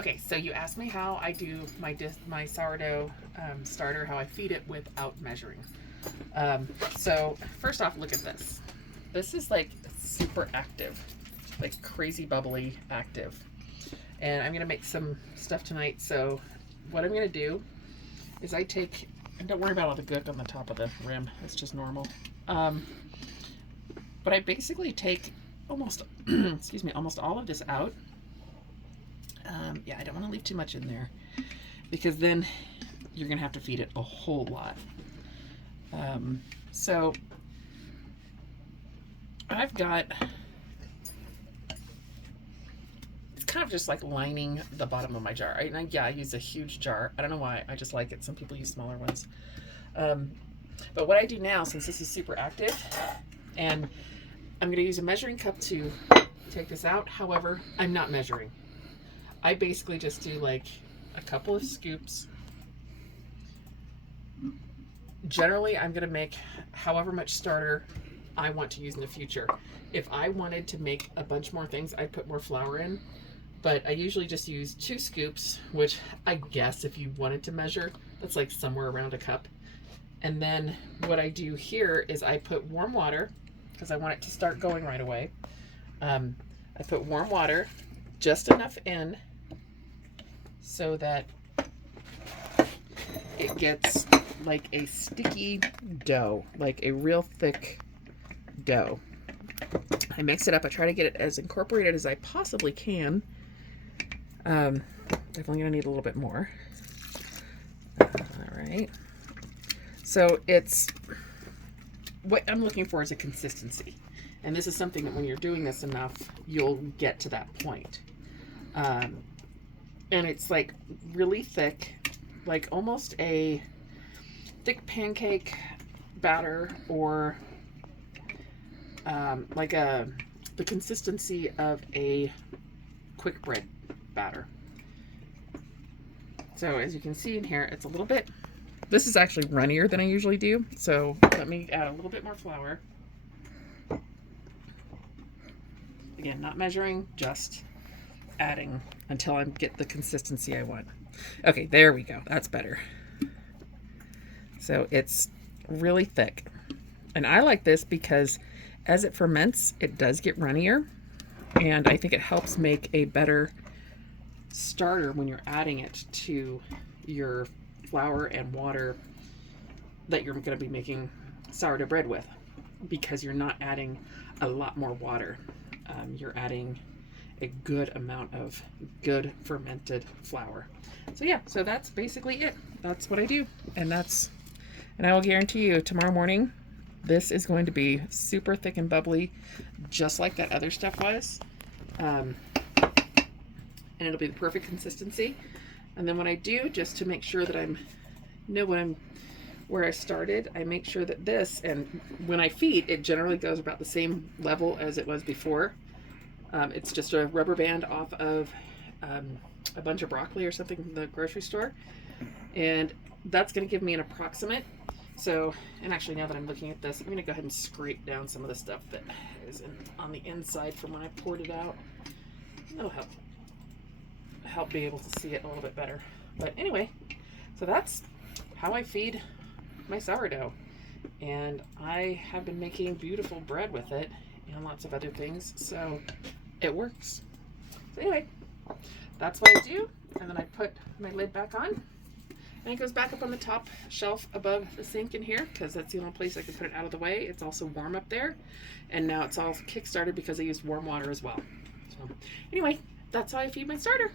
Okay, so you asked me how I do my sourdough starter, how I feed it without measuring. So first off, look at this. This is like super active, like crazy bubbly active. And I'm gonna make some stuff tonight. So what I'm gonna do is and don't worry about all the gook on the top of the rim. It's just normal. But I basically take almost, excuse me, almost all of this out. Yeah, I don't want to leave too much in there because then you're going to have to feed it a whole lot. So I've got, it's kind of just like lining the bottom of my jar. I use a huge jar. I don't know why. I just like it. Some people use smaller ones. But what I do now, since this is super active, and I'm going to use a measuring cup to take this out. However, I'm not measuring. I basically just do like a couple of scoops. Generally, I'm going to make however much starter I want to use in the future. If I wanted to make a bunch more things, I'd put more flour in. But I usually just use 2 scoops, which I guess if you wanted to measure, that's like somewhere around a cup. And then what I do here is I put warm water, because I want it to start going right away. I put warm water, just enough in, so that it gets like a sticky dough, like a real thick dough. I mix it up. I try to get it as incorporated as I possibly can. Definitely gonna need a little bit more. All right. So what I'm looking for is a consistency. And this is something that when you're doing this enough, you'll get to that point. And it's like really thick, like almost a thick pancake batter, or like the consistency of a quick bread batter. So as you can see in here, it's a little bit, this is actually runnier than I usually do. So let me add a little bit more flour. Again, not measuring, just adding until I get the consistency I want. Okay, there we go. That's better. So it's really thick. And I like this because as it ferments, it does get runnier. And I think it helps make a better starter when you're adding it to your flour and water that you're going to be making sourdough bread with, because you're not adding a lot more water. You're adding a good amount of good fermented flour. So yeah, so that's basically it. That's what I do. And I will guarantee you tomorrow morning, this is going to be super thick and bubbly, just like that other stuff was. And it'll be the perfect consistency. And then what I do, just to make sure that where I started, I make sure that this, and when I feed, it generally goes about the same level as it was before. It's just a rubber band off of a bunch of broccoli or something from the grocery store. And that's going to give me an approximate. So, and actually now that I'm looking at this, I'm going to go ahead and scrape down some of the stuff that is on the inside from when I poured it out. That'll help be able to see it a little bit better. But anyway, so that's how I feed my sourdough. And I have been making beautiful bread with it and lots of other things. So it works. So anyway, that's what I do. And then I put my lid back on. And it goes back up on the top shelf above the sink in here, because that's the only place I can put it out of the way. It's also warm up there. And now it's all kick-started because I used warm water as well. So anyway, that's how I feed my starter.